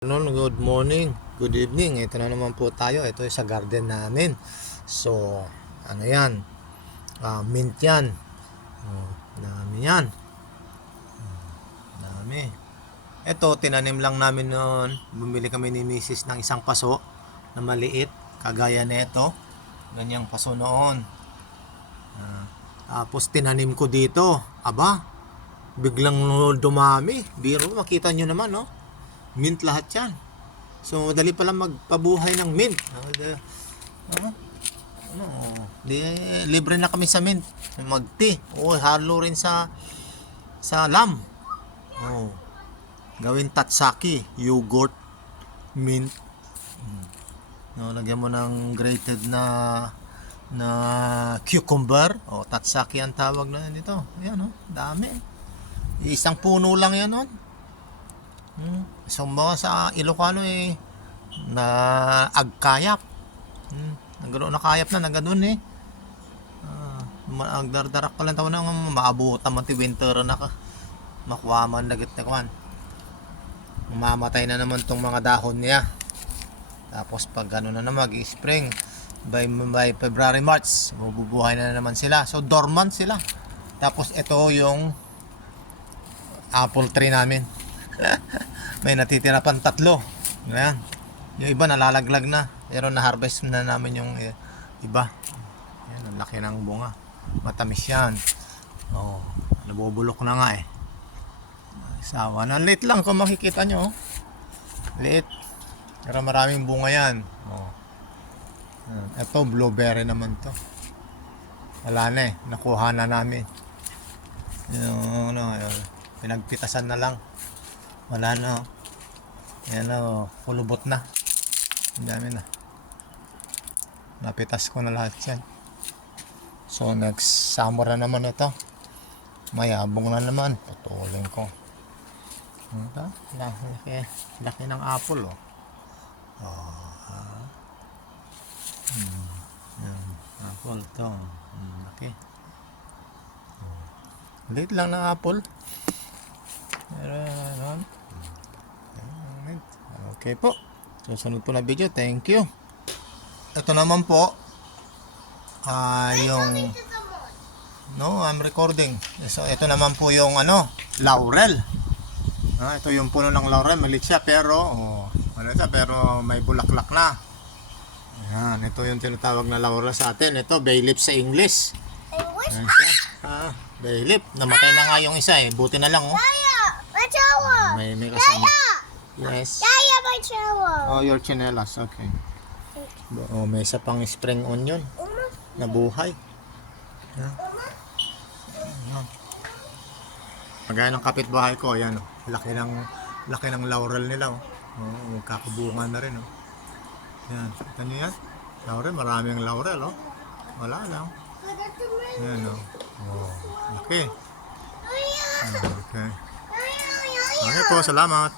Good morning, good evening. Ito na naman po tayo. Ito sa garden namin. So, ano yan? Mint yan. Dami yan. Dami. Ito, tinanim lang namin noon. Bumili kami ni Mrs. ng isang paso na maliit. Kagaya nito. Ganyang paso noon. Tapos tinanim ko dito. Aba, biglang dumami. Biro, makita nyo naman, no? Mint lahat yan. So, madali pala magpabuhay ng mint. Libre na kami sa mint. Mag-tea. Halo rin sa lam. Gawin tatsaki. Yogurt. Mint. Lagyan mo ng grated na cucumber. Tatsaki ang tawag na nito. Ayan, dami. Isang puno lang yan, So mga sa Ilocano na agkayap. Naganoon na kayap na naganoon agdardarak pa lang taon na maabutan man ti winter na ka. Makuha man dagit na kuan. Mamamatay na naman tong mga dahon niya. Tapos pag ano na mag-spring by February, March, mabubuhay na naman sila. So dormant sila. Tapos ito yung apple tree namin. May natitira pang 3. Ayan. Yung iba nalalaglag na. Pero na-harvest na namin yung iba. Ayan, ang laki ng bunga. Matamis yan. Nabubulok na nga Sawa. Ang liit lang kung makikita nyo. Liit. Pero maraming bunga yan. Ito, blueberry naman to. Wala na nakuha na namin. Pinagpitasan na lang. Wala na. Ayan kulubot na. Ang dami na. Napitas ko na lahat yan. So next summer na naman ito. Mayabong na naman. Putulin ko. Laki ng apple apple to. Laki. Liit lang ng apple. Pero okay po. Susunod po na video. Thank you. Ito naman po yung I'm recording. So ito naman po yung laurel. Ito yung puno ng laurel. Maliit siya pero pero may bulaklak na. Ayan, ito yung tinatawag na laurel sa atin. Ito bay leaf sa English. Ayan siya. Bay leaf. Namatay na nga yung isa Buti na lang May kasama. Yes. Yaya, my shower. Your chinelas. Okay. May isa pang spring onion na buhay. Magaya ng kapitbahay ko, ayan laki ng laurel nila kakabungan na rin Ayan, kita nyo yan? Laurel, maraming laurel Wala lang. Ayan laki. Okay. Okay po, salamat.